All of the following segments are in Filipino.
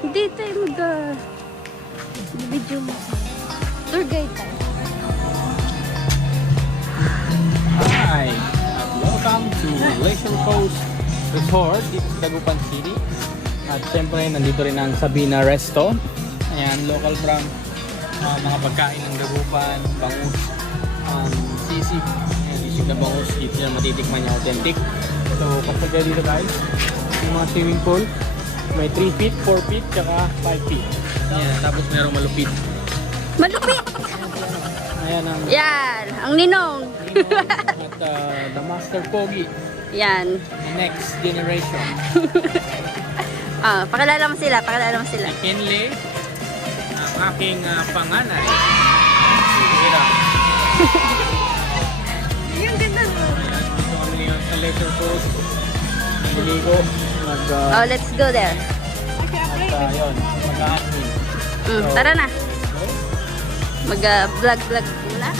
Hindi tayo mag-video mo. Tour guide tayo. Hi! At welcome to Glacier Coast Resort dito sa Dagupan City. At siyempre, nandito rin ang Sabina Resto. Ayan, local from mga pagkain ng Dagupan, bangus, sisig. Ayan, sisig na bangus. Dito yan matitikman niya, authentic. So, kapag dito guys, yung mga swimming pool, may 3 feet, 4 feet, tsaka 5 feet. Ayan, tapos merong malupit. Malupit! Ayan ang Yan, ang ninong. at the Master Pogi, Yan. the next generation. Pakilala mo sila, pakilala mo sila. Si Kenley, ang aking panganay. Si Ira. Yung ganda mo. Ayan, dito kami ngayon sa Leisure Coast. Naliligo. Let's go there. At yun, mag-admin. Tara na. Mag-vlog muna.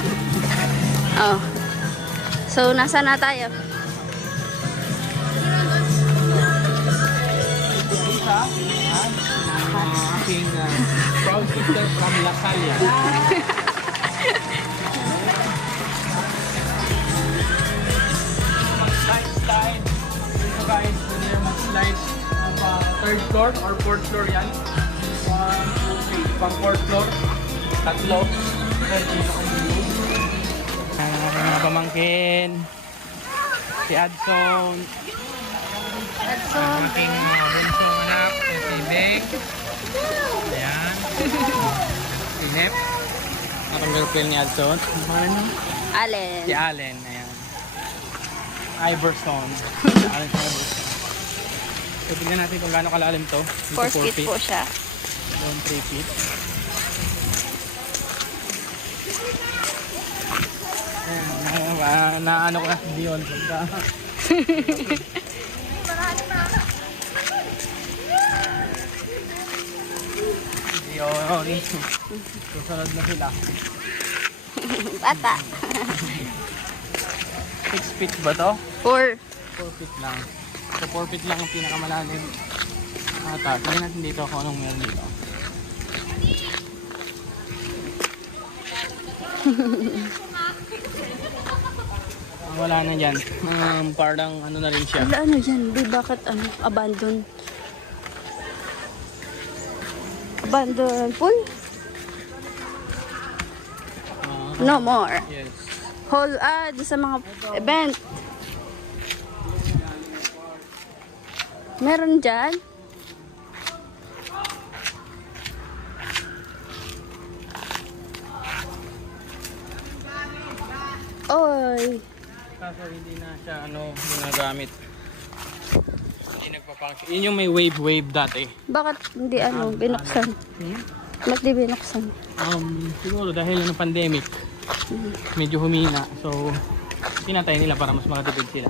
So, nasa na tayo? Isa, ang aking proud sister from La Salle. Mag-slide. Dito guys, pwede yung mag-slide third floor or fourth floor yan. 1, 2, 3. Pang fourth floor. Tatlo. Mga pamangkin. Si Adson. Ang aking bunsong anak. Si Beg. Ayan. Si Nep. Ang girlfriend ni Adson. Ano pangalan niya? Allen. Si Allen. Ayan. Iverson. Si Allen Iverson. So, tignan natin kung gaano kalalim to. 4 feet po siya. Doon 3 feet. Ayan, naano ko na Dion. Dion. Susunod na sila. Bata. 6 feet ba to? 4. 4 feet lang. So 4 feet lang ang pinakamalalim. Tignan natin dito kung anong meron dito. Wala na dyan. Parang ano na rin siya. Wala, ano yan? Di bakit abandon? Abandon pool? No more. Yes. Hall, di sa mga event. Meron dyan? Oy. Kaso hindi na siya ginagamit. Hindi nagpapansin. Yun yung may wave dati. Bakit hindi binuksan? Ba't di binuksan? Siguro dahil ng pandemic, medyo humina. So, pinatay nila para mas makatipid sila.